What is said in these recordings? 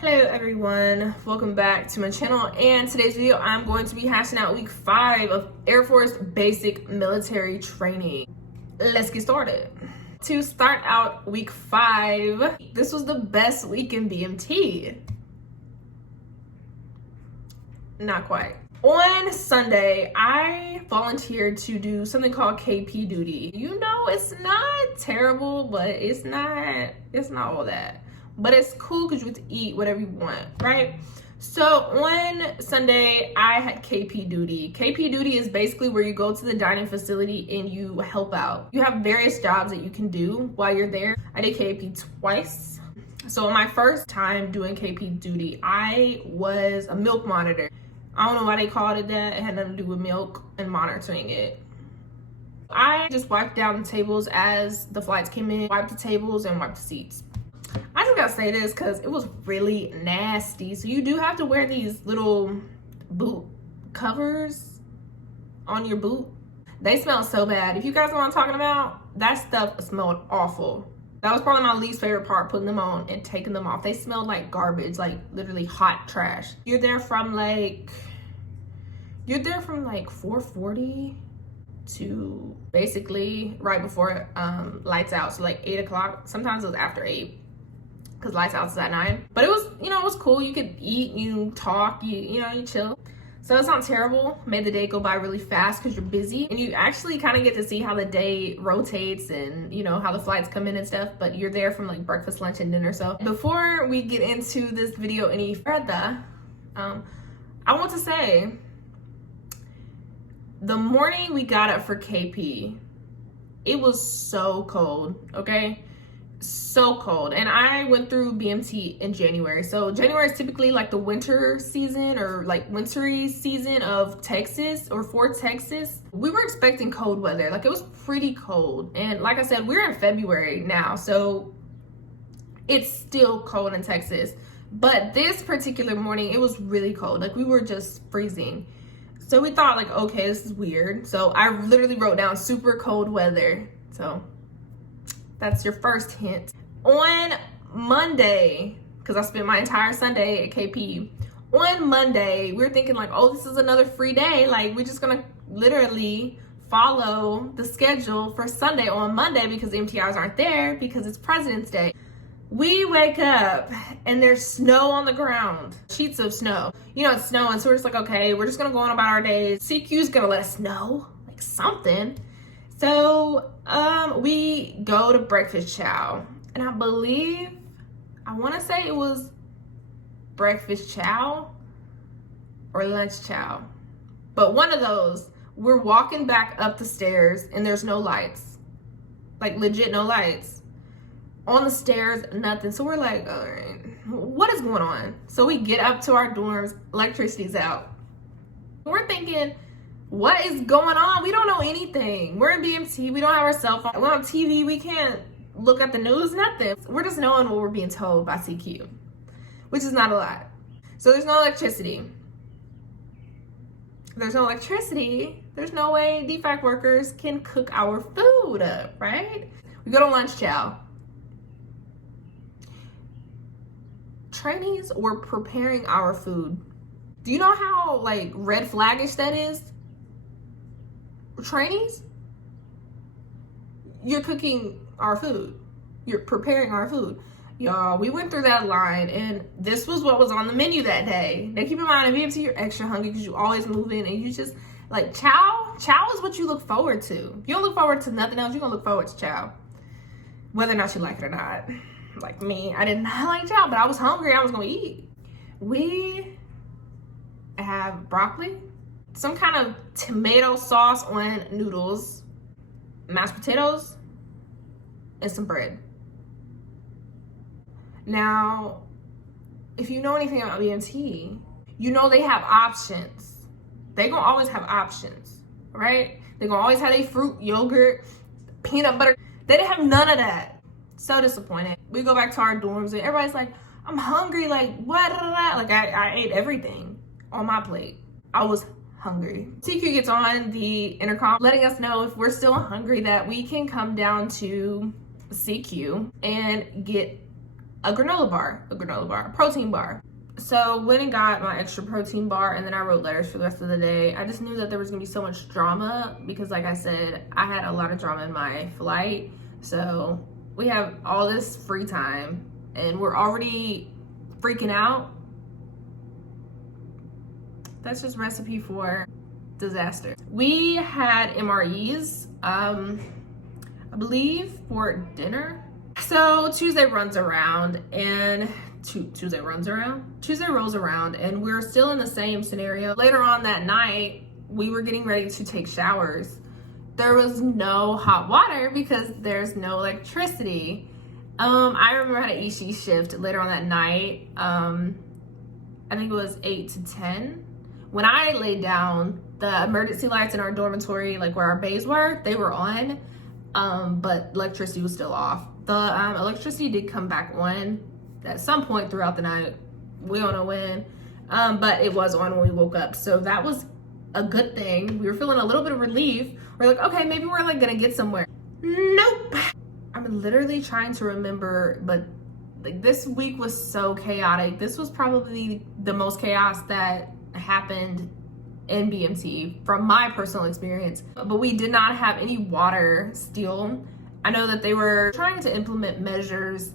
Hello everyone, welcome back to my channel, and today's video I'm going to be hashing out week 5 of Air Force basic military training. Let's get started. To start out week 5, this was the best week in BMT. Not quite. On Sunday, I volunteered to do something called KP duty. You know, it's not terrible, but it's not all that. But it's cool because you get to eat whatever you want, right? So on Sunday, I had KP duty. KP duty is basically where you go to the dining facility and you help out. You have various jobs that you can do while you're there. I did KP twice. So my first time doing KP duty, I was a milk monitor. I don't know why they called it that. It had nothing to do with milk and monitoring it. I just wiped down the tables as the flights came in, wiped the tables and wiped the seats. I just gotta say this because it was really nasty. So you do have to wear these little boot covers on your boot. They smell so bad. If you guys know what I'm talking about, that stuff smelled awful. That was probably my least favorite part, putting them on and taking them off. They smelled like garbage, like literally hot trash. You're there from like 4:40 to basically right before lights out. So like 8 o'clock. Sometimes it was after 8. Because lights out is at 9. But it was, it was cool. You could eat, you talk, you chill. So it's not terrible. Made the day go by really fast because you're busy. And you actually kind of get to see how the day rotates and, how the flights come in and stuff. But you're there from like breakfast, lunch, and dinner. So before we get into this video any further, I want to say, the morning we got up for KP, it was so cold, okay? So cold. And I went through BMT in January. So January is typically like the winter season or like wintry season of Texas or for Texas. We were expecting cold weather. Like it was pretty cold. And like I said, we're in February now. So it's still cold in Texas. But this particular morning, it was really cold. Like we were just freezing. So we thought like, okay, this is weird. So I literally wrote down super cold weather. So that's your first hint. On Monday, because I spent my entire Sunday at KP, on Monday, we were thinking like, oh, this is another free day. Like, we're just gonna literally follow the schedule for Sunday on Monday because the MTIs aren't there because it's President's Day. We wake up and there's snow on the ground, sheets of snow. It's snowing, so we're just like, okay, we're just gonna go on about our days. CQ's gonna let us know, like something. So we go to breakfast chow, and I want to say it was breakfast chow or lunch chow, but one of those. We're walking back up the stairs and there's no lights, like legit no lights on the stairs, nothing. So we're like, all right, what is going on? So we get up to our dorms, electricity's out. We're thinking, what is going on? We don't know anything. We're in BMT. We don't have our cell phone. We're on TV. We can't look at the news, nothing. We're just knowing what we're being told by CQ, which is not a lot. So there's no electricity. There's no electricity. There's no way DFAC workers can cook our food up, right? We go to lunch chow. Trainees were preparing our food. Do you know how like red flaggish that is? Trainees, you're cooking our food, you're preparing our food. Y'all, we went through that line and this was what was on the menu that day. Now keep in mind, in BMT you're extra hungry because you always move in and you just like chow is what you look forward to. If you don't look forward to nothing else, you're gonna look forward to chow, whether or not you like it or not. Like me, I did not like chow, but I was hungry. I was gonna eat. We have broccoli, some kind of tomato sauce on noodles, mashed potatoes, and some bread. Now, if you know anything about BMT, you know they have options. They gonna always have options, right? They gonna always have a fruit, yogurt, peanut butter. They didn't have none of that. So disappointed. We go back to our dorms and everybody's like, I'm hungry, like what? Like I ate everything on my plate. I was hungry. CQ gets on the intercom letting us know if we're still hungry that we can come down to CQ and get a protein bar. So went and got my extra protein bar, and then I wrote letters for the rest of the day. I just knew that there was gonna be so much drama because, like I said, I had a lot of drama in my flight. So we have all this free time and we're already freaking out. That's just recipe for disaster. We had MREs, I believe, for dinner. So Tuesday rolls around and we're still in the same scenario. Later on that night, we were getting ready to take showers. There was no hot water because there's no electricity. I remember I had an EC shift later on that night. I think it was 8 to 10. When I laid down, the emergency lights in our dormitory, like where our bays were, they were on, but electricity was still off. The electricity did come back on at some point throughout the night. We don't know when, but it was on when we woke up. So that was a good thing. We were feeling a little bit of relief. We're like, okay, maybe we're gonna get somewhere. Nope. I'm literally trying to remember, but this week was so chaotic. This was probably the most chaos that happened in BMT from my personal experience. But we did not have any water still. I know that they were trying to implement measures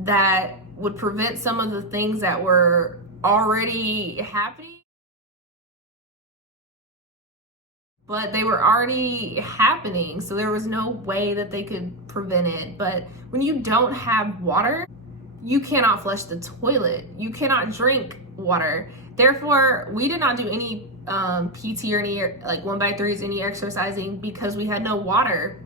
that would prevent some of the things that were already happening. But they were already happening, so there was no way that they could prevent it. But when you don't have water, you cannot flush the toilet. You cannot drink water. Therefore, we did not do any PT or any 1x3s, any exercising because we had no water.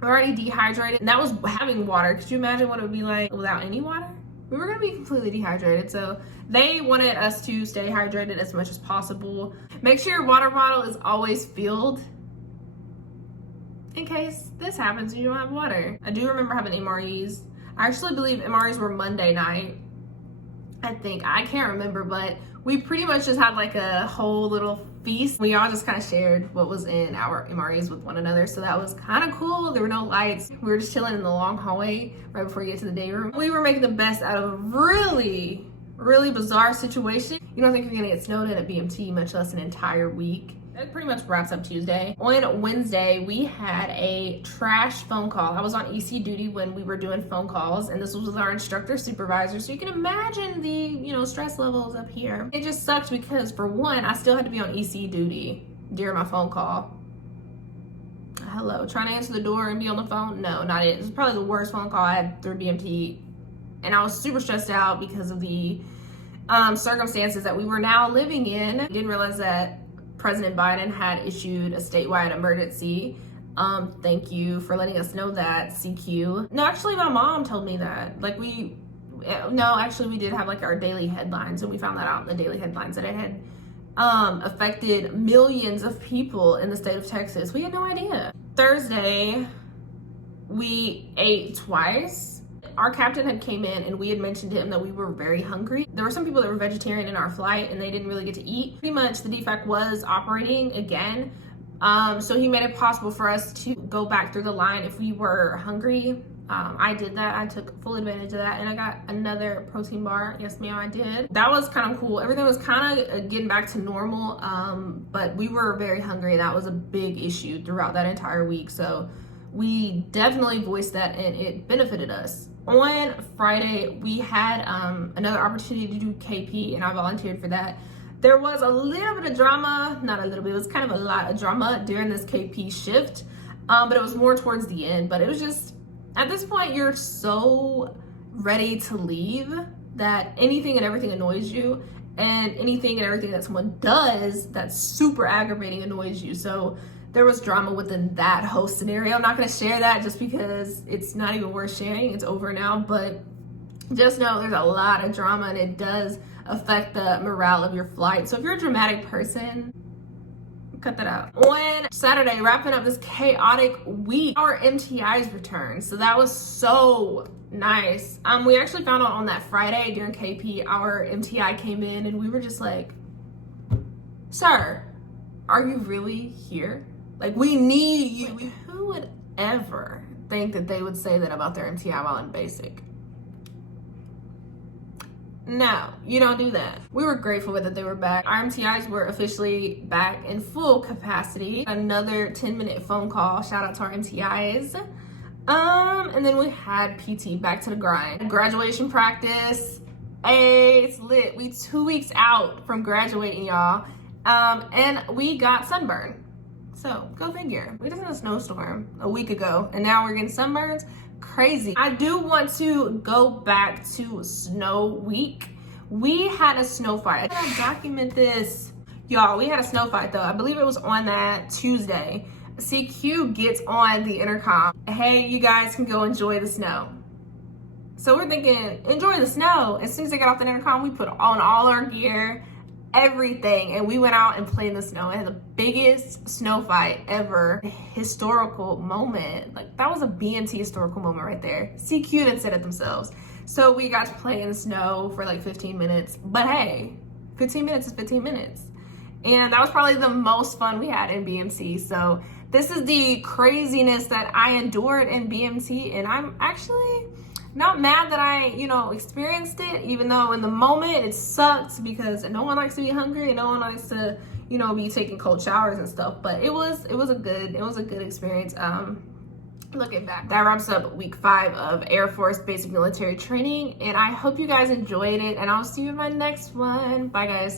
We're already dehydrated, and that was having water. Could you imagine what it would be like without any water? We were gonna be completely dehydrated. So they wanted us to stay hydrated as much as possible. Make sure your water bottle is always filled in case this happens and you don't have water. I do remember having MREs. I actually believe MREs were Monday night. I can't remember, but we pretty much just had a whole little feast. We all just kind of shared what was in our MREs with one another. So that was kind of cool. There were no lights. We were just chilling in the long hallway right before you get to the day room. We were making the best out of a really, really bizarre situation. You don't think you're gonna get snowed in at BMT, much less an entire week. That pretty much wraps up Tuesday. On Wednesday, we had a trash phone call. I was on EC duty when we were doing phone calls, and this was with our instructor supervisor. So you can imagine the, stress levels up here. It just sucked because, for one, I still had to be on EC duty during my phone call. Hello, trying to answer the door and be on the phone? No, not it. It was probably the worst phone call I had through BMT. And I was super stressed out because of the circumstances that we were now living in. I didn't realize that President Biden had issued a statewide emergency. Thank you for letting us know that, CQ. No, actually, my mom told me that. We did have our daily headlines, and we found that out in the daily headlines that it had affected millions of people in the state of Texas. We had no idea. Thursday, we ate twice. Our captain had came in and we had mentioned to him that we were very hungry. There were some people that were vegetarian in our flight and they didn't really get to eat. Pretty much the defect was operating again. So he made it possible for us to go back through the line if we were hungry. I did that. I took full advantage of that and I got another protein bar. Yes, ma'am, I did. That was kind of cool. Everything was kind of getting back to normal, but we were very hungry. That was a big issue throughout that entire week. So we definitely voiced that and it benefited us. On Friday, we had another opportunity to do KP and I volunteered for that. There was a little bit of drama, not a little bit, it was kind of a lot of drama during this KP shift, but it was more towards the end. But it was just, at this point, you're so ready to leave that anything and everything annoys you, and anything and everything that someone does that's super aggravating annoys you. So there was drama within that whole scenario. I'm not going to share that just because it's not even worth sharing. It's over now, but just know there's a lot of drama and it does affect the morale of your flight. So if you're a dramatic person, cut that out. On Saturday, wrapping up this chaotic week, our MTIs returned. So that was so nice. We actually found out on that Friday during KP, our MTI came in and we were just like, sir, are you really here? We need you. Who would ever think that they would say that about their MTI while in basic? No, you don't do that. We were grateful that they were back. Our MTIs were officially back in full capacity. Another 10-minute phone call. Shout out to our MTIs. And then we had PT, back to the grind. Graduation practice. Hey, it's lit. We 2 weeks out from graduating, y'all. And we got sunburned. So go figure. We just had a snowstorm a week ago, and now we're getting sunburns. Crazy. I do want to go back to snow week. We had a snow fight. I gotta document this. Y'all, we had a snow fight though. I believe it was on that Tuesday. CQ gets on the intercom. Hey, you guys can go enjoy the snow. So we're thinking, enjoy the snow. As soon as they got off the intercom, we put on all our gear, everything, and we went out and played in the snow. It had the biggest snow fight ever. Historical moment. Like, that was a BMT historical moment right there. CQ didn't said it themselves. So we got to play in the snow for like 15 minutes. But hey, 15 minutes is 15 minutes. And that was probably the most fun we had in BMT. So this is the craziness that I endured in BMT, and I'm actually not mad that I, experienced it, even though in the moment it sucked because no one likes to be hungry and no one likes to, be taking cold showers and stuff. But it was a good experience. Looking back, that wraps up week 5 of Air Force Basic Military Training, and I hope you guys enjoyed it, and I'll see you in my next one. Bye, guys.